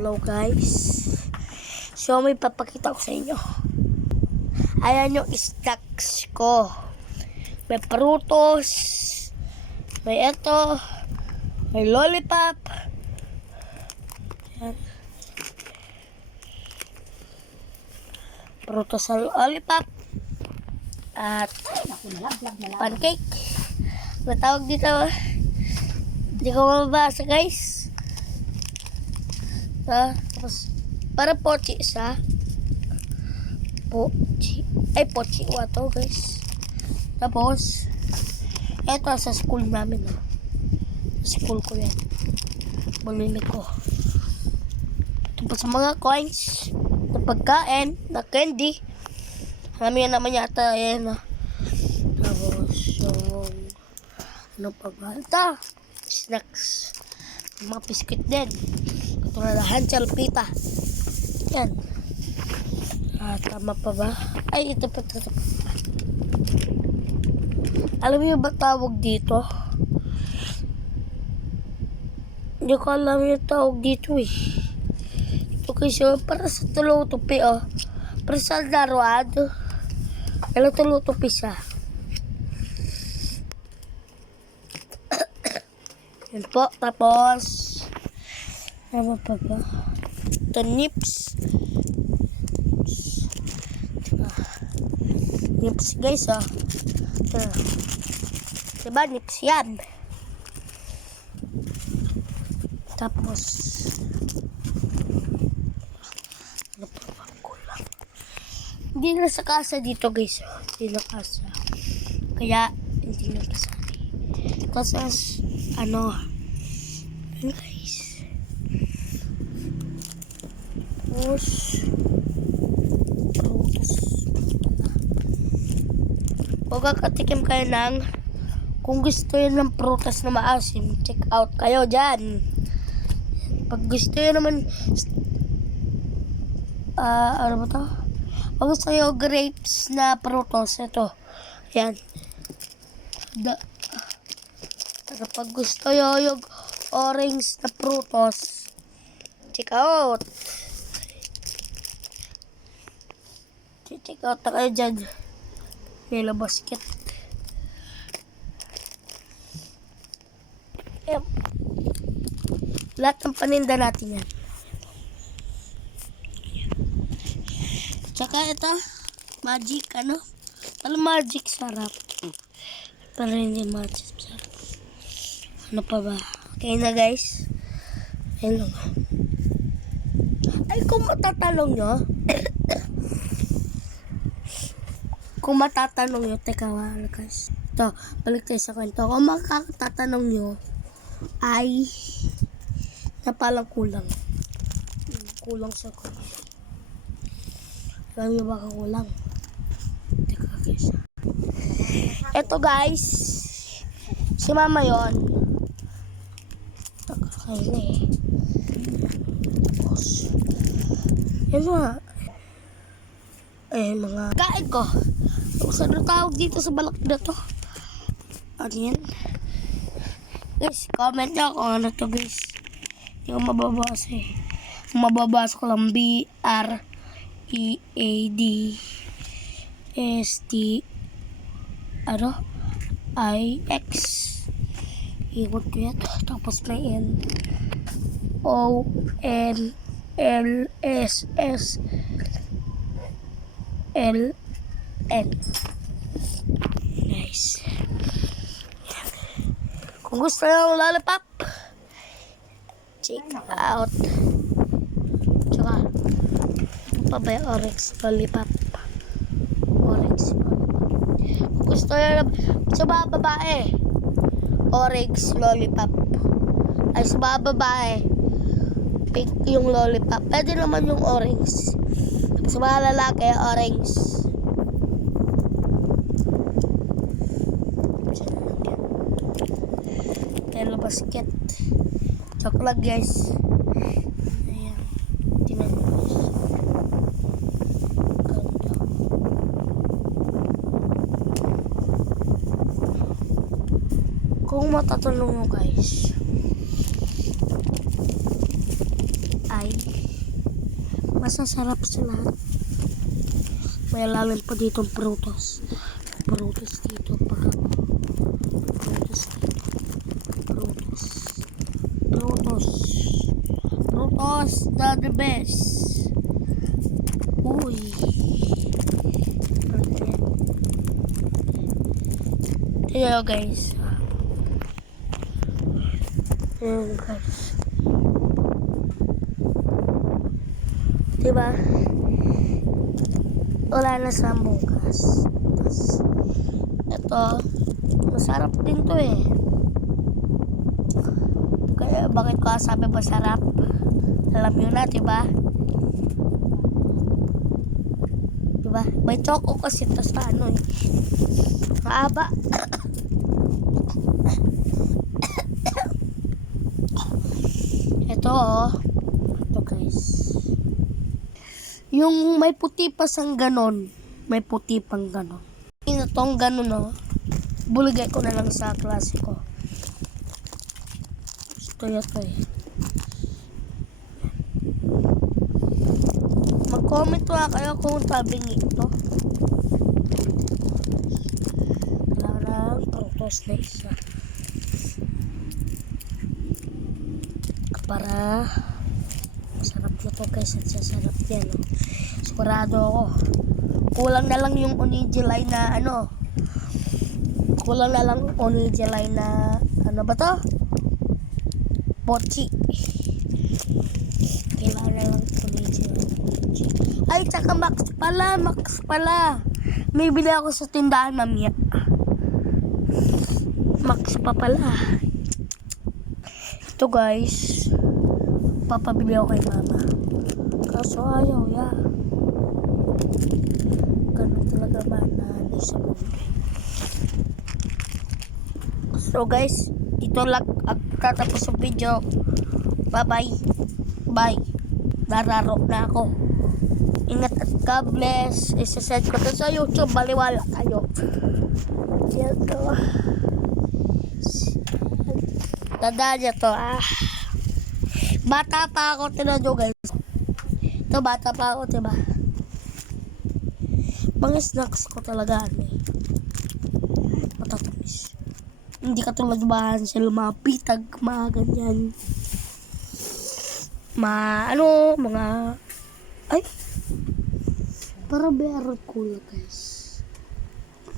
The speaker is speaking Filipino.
Hello guys. So may papakita ko sa inyo. Ayan yung stocks ko. May prutos. May eto. May lollipop. Ayan. Prutos sa lollipop. At pancake. Matawag dito. Hindi ko mabasa guys. Tapos para pochi isa. Pochi wato guys. Tapos eto sa school namin. Sa school ko yan. Mamimik ko. Tapos sa mga coins na pagkain, na candy. Marami naman yata yan. Tapos yung ano pa ba? Ito. Snacks. Mga biscuit din. Katulad na Hansel Pita. Yan. Tama pa ba? Ay, ito pa. Alam niyo ba tawag dito? Hindi ko alam yung tawag dito eh. Okay, so para sa tulutupi oh. Para sa daruad. Alam tulutupi siya. Yan po. Tapos ano pa ba? Ito nips. Nips guys oh. Diba nips yan? Tapos ano pa ba kulang? Hindi na sa kasa dito guys. Hindi na kasa. Kaya hindi na kasali. Tapos ano guys. Tapos huwag kakatikim kayo ng kung gusto yun ng prutas na maasim, check out kayo dyan. Pag gusto yun naman ano ba to? Pag gusto nyo grapes na prutas, ito yan. Pero pag gusto nyo yung orange na prutas, check out. Check out na kayo dyan. Yellow basket. Ayan. Lahat ng paninda natin yan. Tsaka ito, magic ano? Ano magic sarap? Pero hindi magic sarap. Ano pa ba? Okay na guys. Ayan lang. Ay, kung matatanong nyo, kung matatanong nyo, teka wala guys. Ito, balik tayo sa kwento. Kung makatatanong nyo, ay napalang kulang. Kulang sa guys. Alam nyo ba kulang? Teka guys. Ito guys, si mama yon. Nakakain na eh. Tapos, yan nga. Mga kain ko. Ano tawag dito sa balak na to? Ano yan? Guys, comment nyo kung ano to guys. Hindi ko mababasa eh. Mababasa ko lang BREADST ano? IX iwan ko yan. Tapos may ONLSS LN. Nice. Kung gusto nyo ng lollipop, check out. Tsaka, ano pa ba yung orange lollipop? Orange lollipop. Kung gusto nyo sa mga babae, orange lollipop. Ay, sa mga babae, pink yung lollipop. Pwede naman yung orange. Sa mga lalaki, orange. Yellow basket. Chocolate guys. Ayan. Tingnan mo guys. Ganda. Kung matatanong mo guys, ay gulay. Masasarap sa lahat. May lalim pa dito prutas. Prutas dito pa. Prutas dito. Prutas. Prutas. Prutas na the best. Uy. Tingnan guys. Ayan guys. Diba? Wala na sa bukas. Tapos, ito, masarap din to eh. Kaya bakit ko sabi masarap? Alam nyo na, diba? Diba? May choco kasi ito sa ano eh. Maaba. Ito oh. Ito guys. Yung may puti pa sang ganon. May puti pang ganon. Itong ganon oh. Buligay ko na lang sa klase ko. Gusto yun to eh. Mag-comment na kayo kung tabing ito. Kailangan prutos na isa. Para masarap na to guys. Ang sasarap yan. Oh. Sigurado ako. Kulang na lang yung onigiri na ano. Kulang na lang onigiri na ano ba to? Pochi. Kailangan na lang onigiri. Ay, tsaka Max pala. May bili ako sa tindahan mamaya. Max pa pala. Ito guys. Papabili ako kay mama. Kaso ayaw, ya. Ganun talaga mananay sa mundo. So guys, dito lang ang tatapos ng video. Bye-bye. Bye. Nararo na ako. Ingat at God bless. Isa-set ko to sa YouTube. Baliwala kayo. Dito. Tandaan niya to. Bata pa ako. Tinan nyo guys. Ito bata pa ako. Diba? Mga snacks ko talaga. Matatamis. Hindi ka tulad bahan sila mga pitag. Mga ganyan. Mga ay. Para bear cool guys.